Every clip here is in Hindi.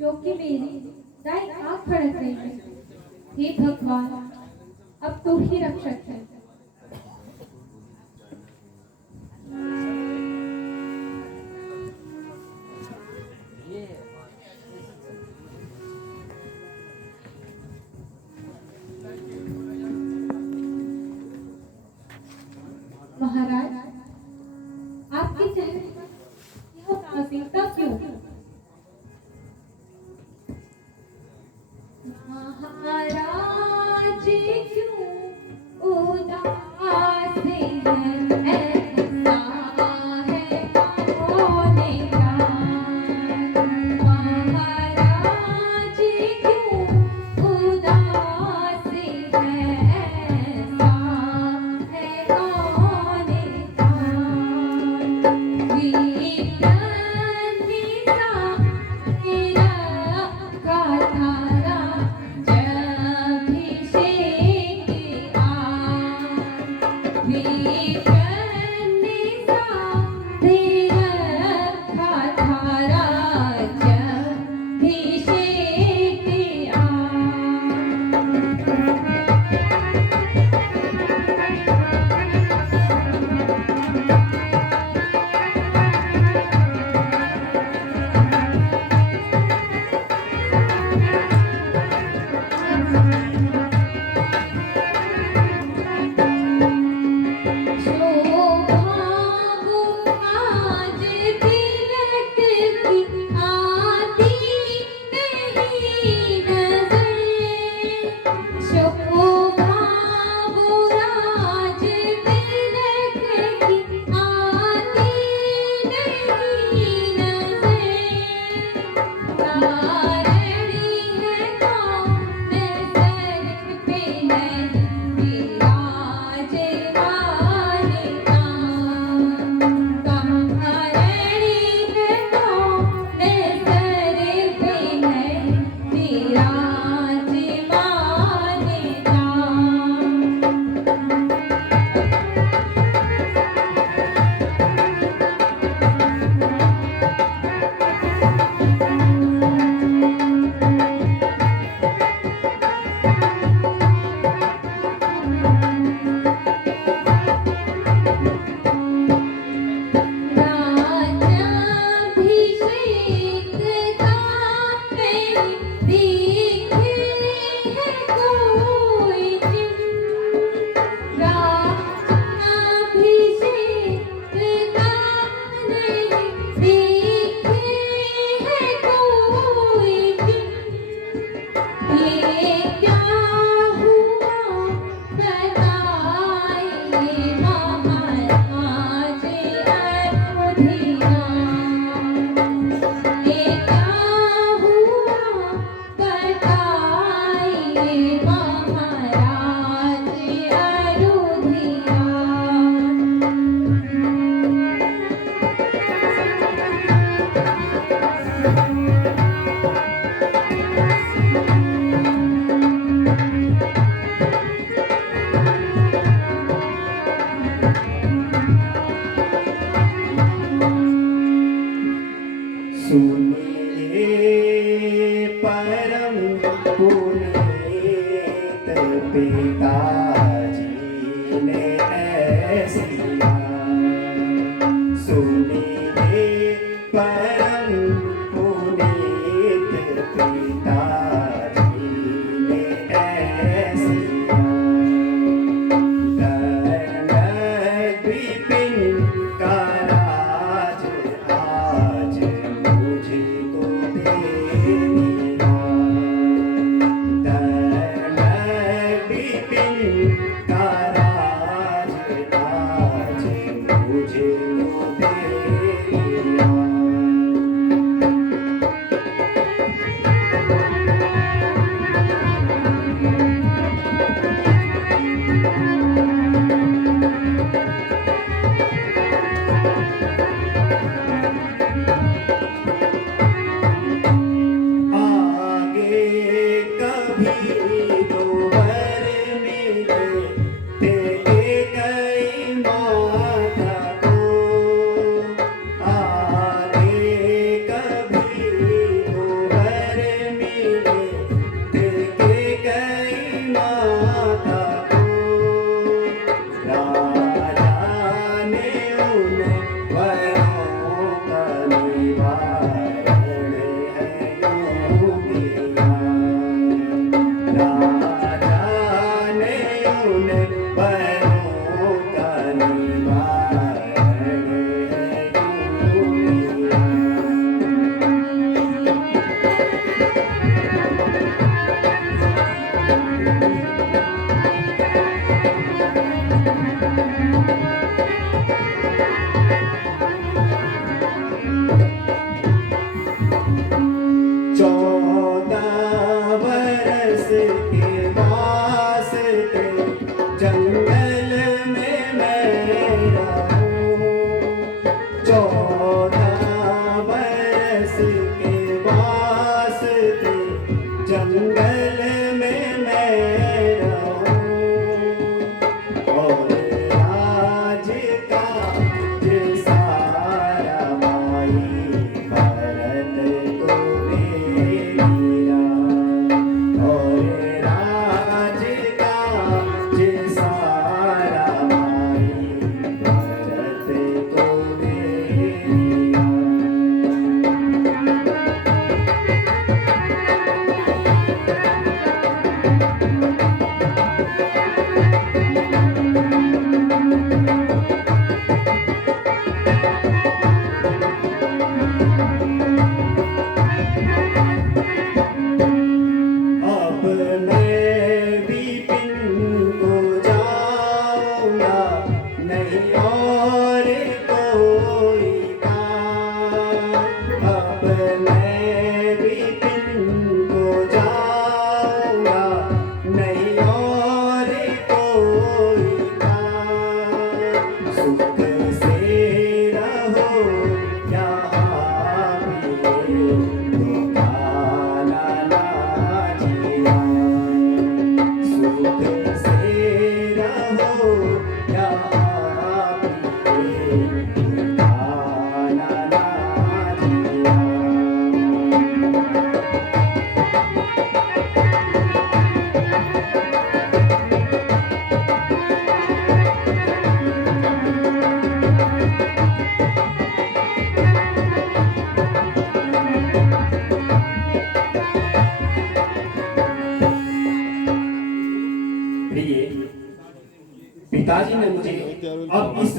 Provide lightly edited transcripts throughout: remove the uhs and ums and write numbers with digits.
जो कि मेरी दाई आंख फड़क रही है। हे भगवान, अब तू ही रक्षक है। महाराज, आपके चेहरे पर यह उदासीनता क्यों? महाराज क्यों उदास हैं? ऐसा है कौन जाने? महाराज क्यों उदास हैं? ऐसा है कौन जाने? विपिन सा मेरा गाथा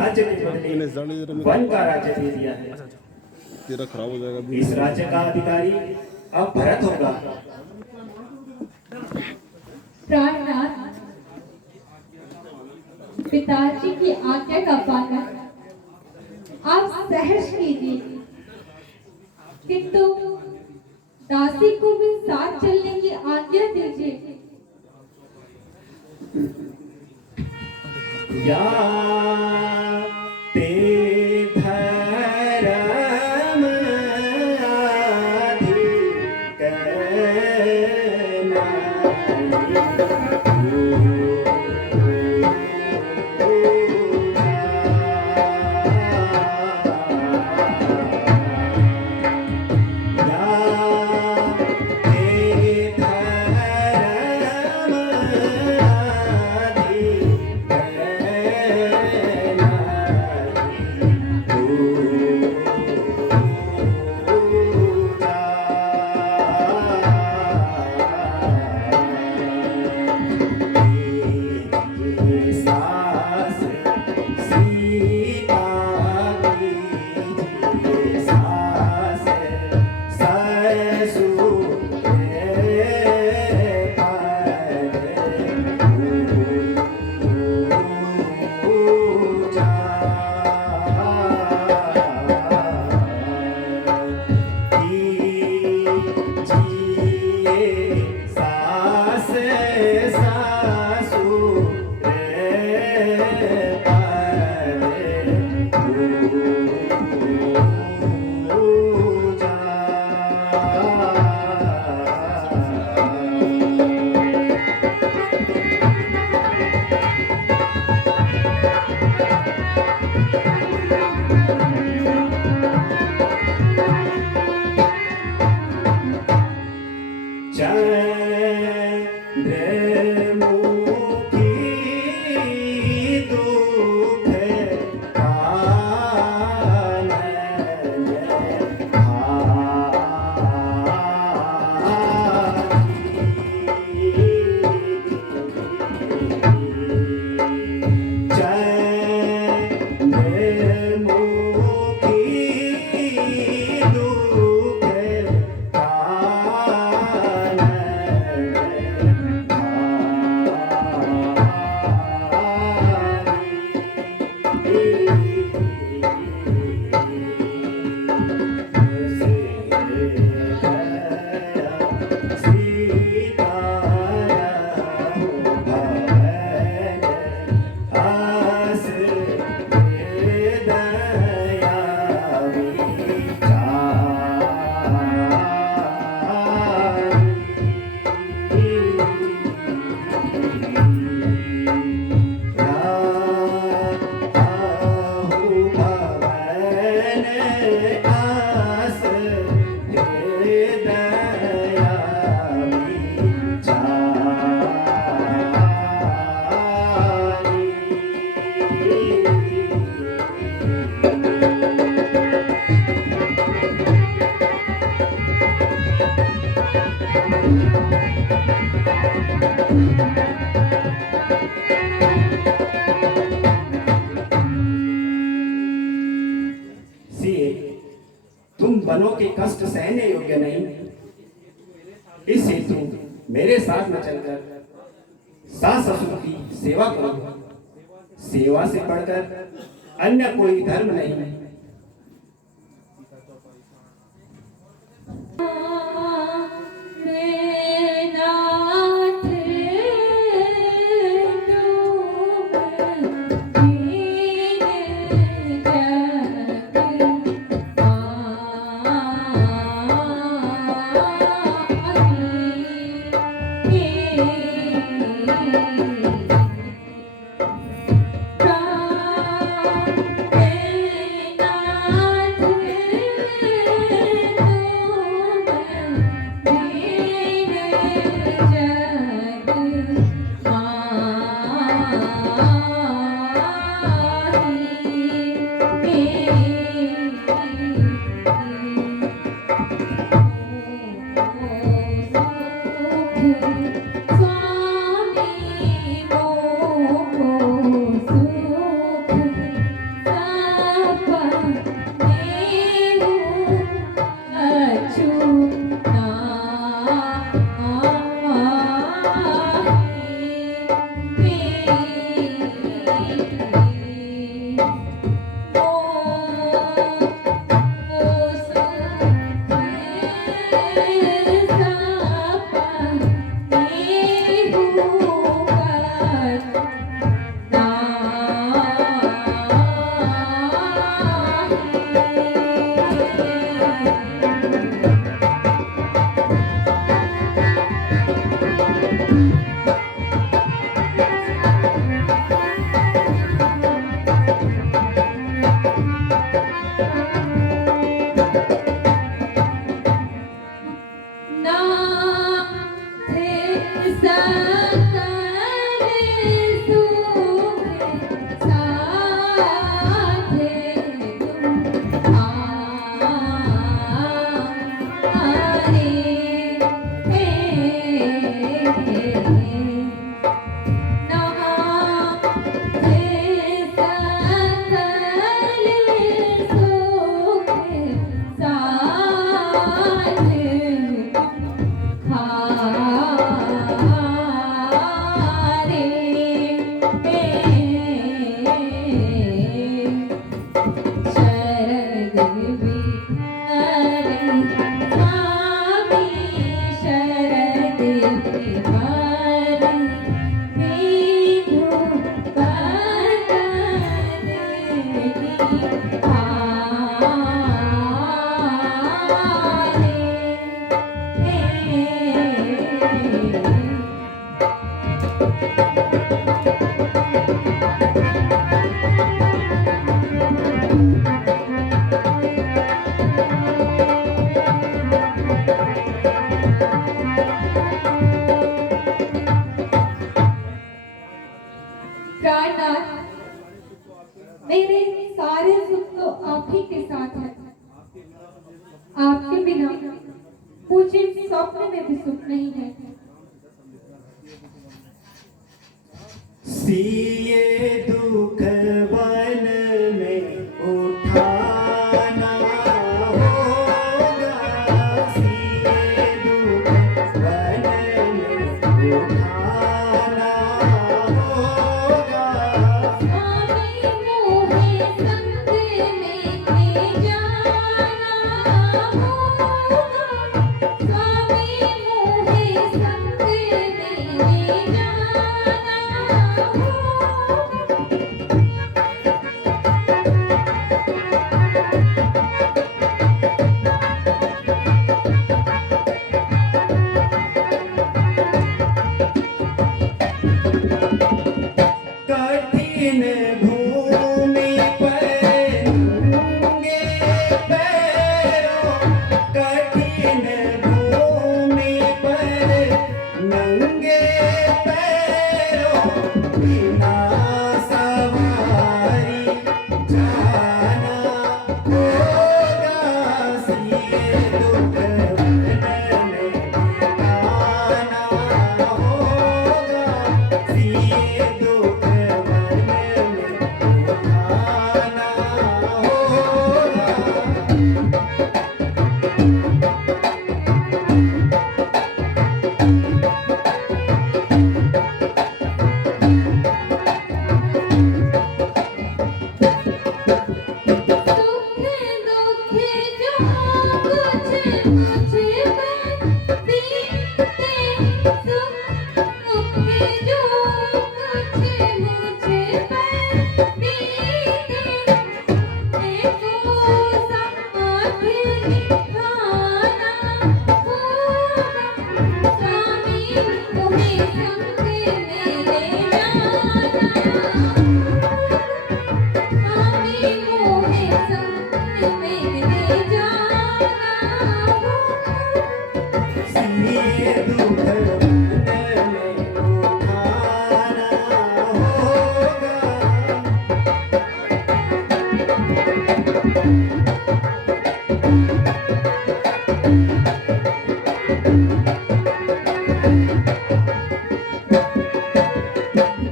राज्य के बदले वन का राज्य दे दिया है। तेरा खराब हो जाएगा। इस राज्य का अधिकारी अब भरत होगा। प्राणनाथ, पिताजी की आज्ञा का पालन आप सहर्ष कीजिए, किंतु दासी को भी साथ चलने की आज्ञा दीजिए। या ते धर्म वनों के कष्ट सहने योग्य नहीं। इस हेतु मेरे साथ में चलकर सास ससुर की सेवा करो। सेवा से बढ़कर अन्य कोई धर्म नहीं। पूछे सौंपने में भी सुख नहीं है। सिए दुख वन में उठाना होगा, सिए दुख वन में उठाना होगा। स्वामी मोहे संग लेके जाना होगा, स्वामी मोहे संग लेके जाना होगा। कठिन भूमि पर नंगे पैरों, कठिन भूमि पर नंगे पैरों, बिना सवारी जाना होगा, सिए दुख वन में बिताना होगा, सिए दुख वन में उठाना होगा। सुख दुख जो कुछ मुझ पर बीते, सुख दुख जो कुछ मुझ पर बीते, देखो साथ निभाना होगा, स्वामी मोहे संग मेरे जाना, स्वामी मोहे संग मेरे जाना होगा। सिए दुख वन में उठाना होगा।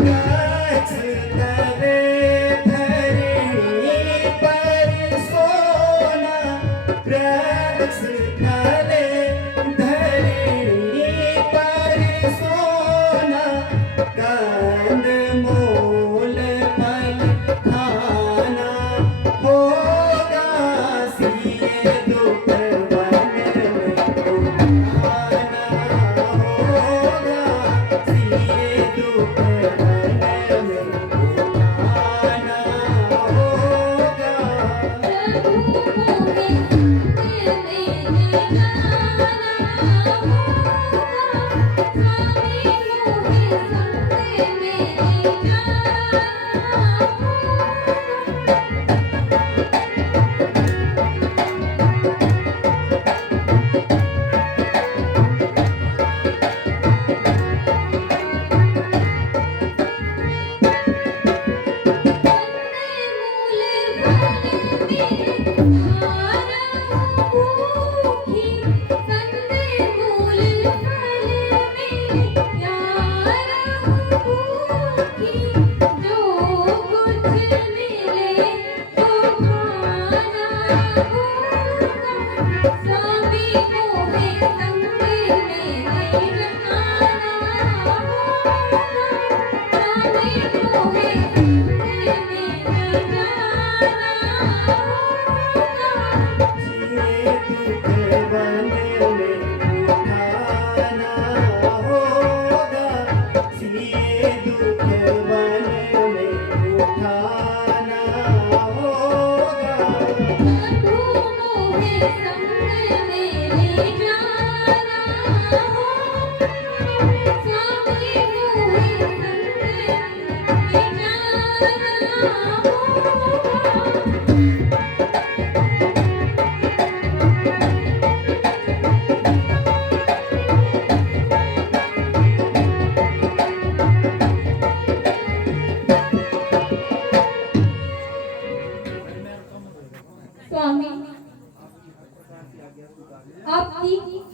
वृक्ष तले धरणी पर सोना, वृक्ष तले धरणी पर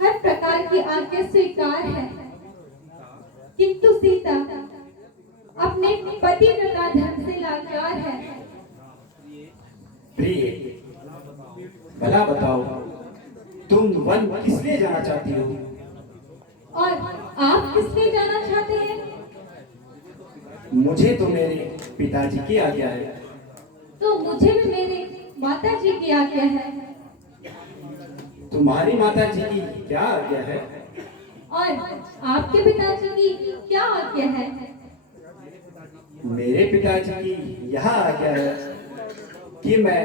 हर प्रकार की आज्ञा स्वीकार है, किंतु सीता अपने पतिव्रता धर्म से लाचार है। प्रिय, भला बताओ, तुम वन किस लिए जाना चाहती हो? और आप किस लिए जाना चाहते हैं? मुझे तो मेरे पिताजी की आज्ञा है। तो मुझे भी मेरे माता जी की आज्ञा है। तुम्हारी माता जी की क्या आज्ञा है? और आपके पिताजी की क्या आज्ञा है? मेरे पिताजी की यह आज्ञा है कि मैं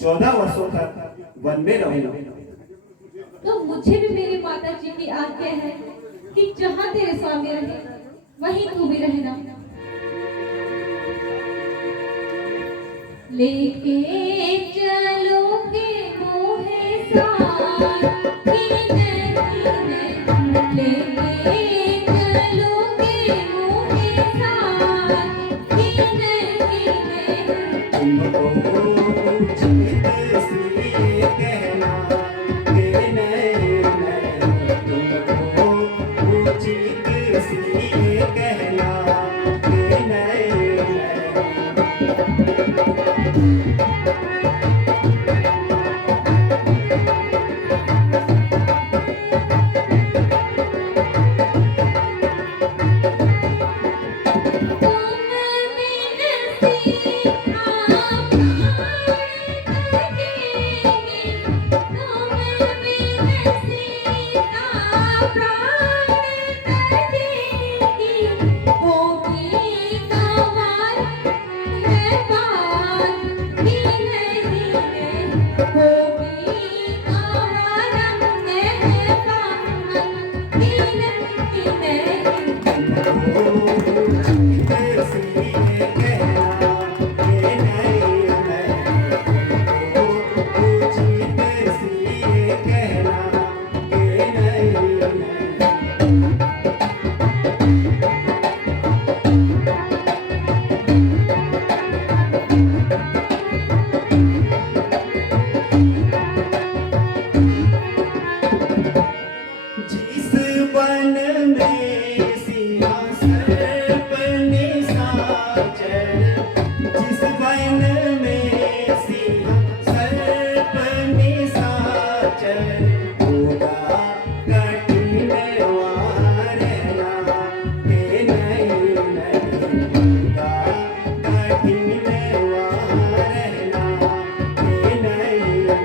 14 वर्षों तक वन में रहूं। तो मुझे भी मेरी माता जी की आज्ञा है कि जहाँ तेरे स्वामी रहे वहीं तू भी रहना। लेके चलोगे मोहे साथ कि नहीं नहीं, लेके चलोगे मोहे साथ कि नहीं नहीं। तुमको जीत इसलिए कहना कि नहीं नहीं, तुमको जीत इसलिए कहना कि नहीं नहीं। जिस वन में सिंहासन बने साचर, जिस वन में सिंहासन बने साचर, होगा कठिन वहाँ रहना कि नहीं नहीं, होगा कठिन वहाँ रहना कि नहीं नहीं।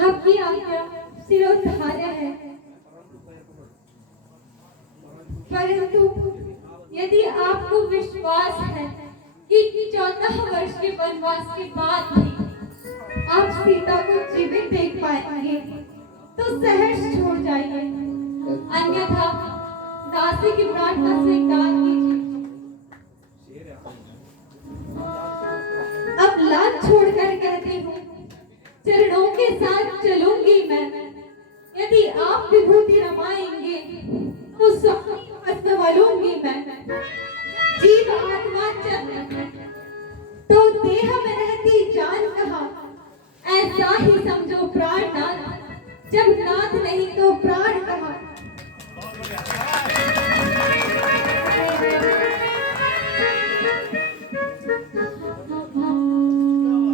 आपकी आज्ञा सिरोधार्य है, परंतु यदि आपको विश्वास है कि 14 वर्ष के वनवास के बाद भी आप सीता को जीवित देख पाएंगे तो सहर्ष छोड़ जाइए, अन्यथा दासी की प्रार्थना स्वीकार कीजिए। अब लाज छोड़कर कहती हूँ, चरणों के साथ चलूंगी मैं। यदि आप विभूति रमाएंगे तो सब संभालूंगी मैं। जीव आत्मा तो देह में रहती जान कहाँ, ऐसा ही समझो प्राणनाथ, जब नाथ नहीं तो प्राण कहाँ।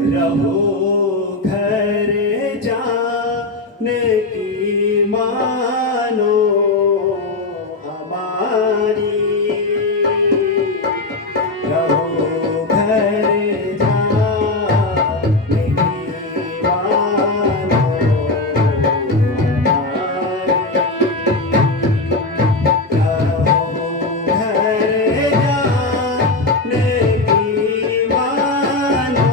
रहो घर जाने की मानो हमारी, रहो घर जाने की मानो हमारी, रहो घर जाने की मानो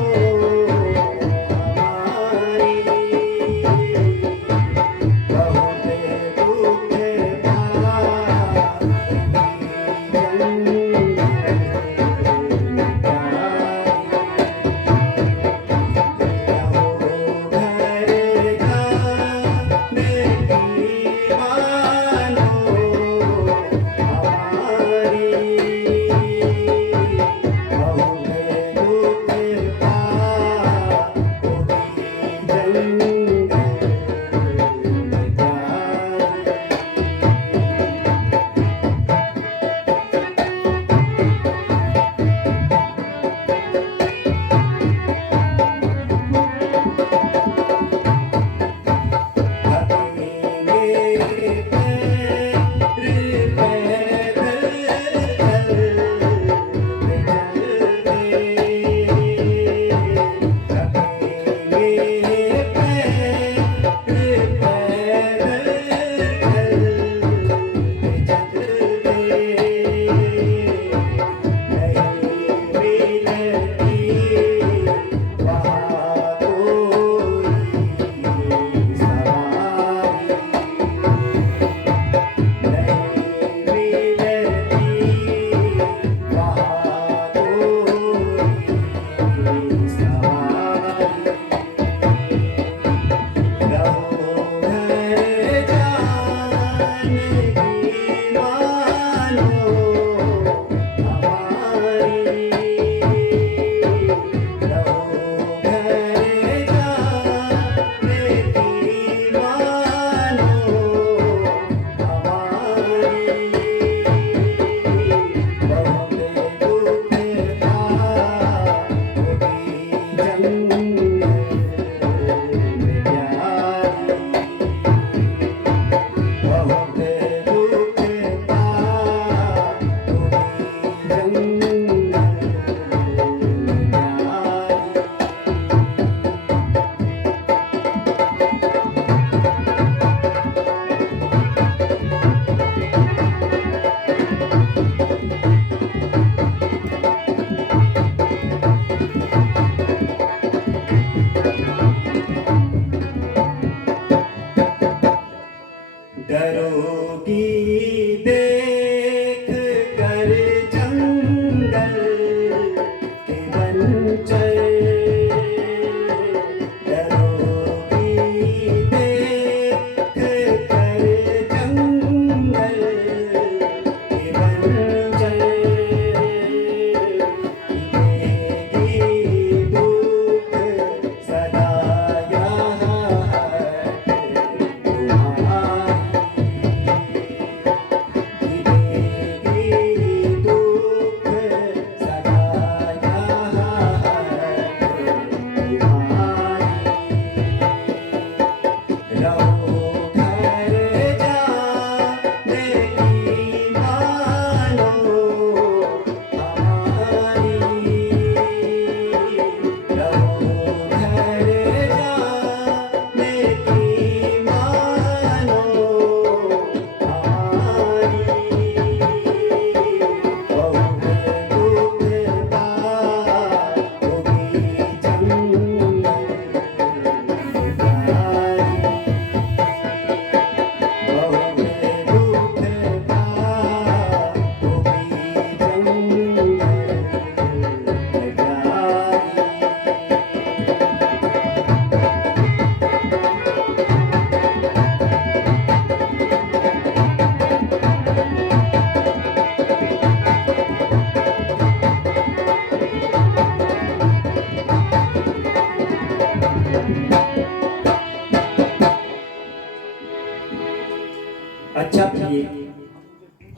अच्छा प्रिय,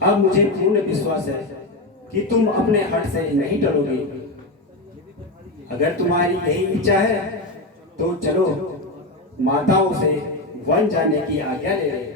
अब मुझे पूर्ण विश्वास है कि तुम अपने हट से नहीं टलोगे। अगर तुम्हारी यही इच्छा है तो चलो माताओं से वन जाने की आज्ञा ले रहे हैं।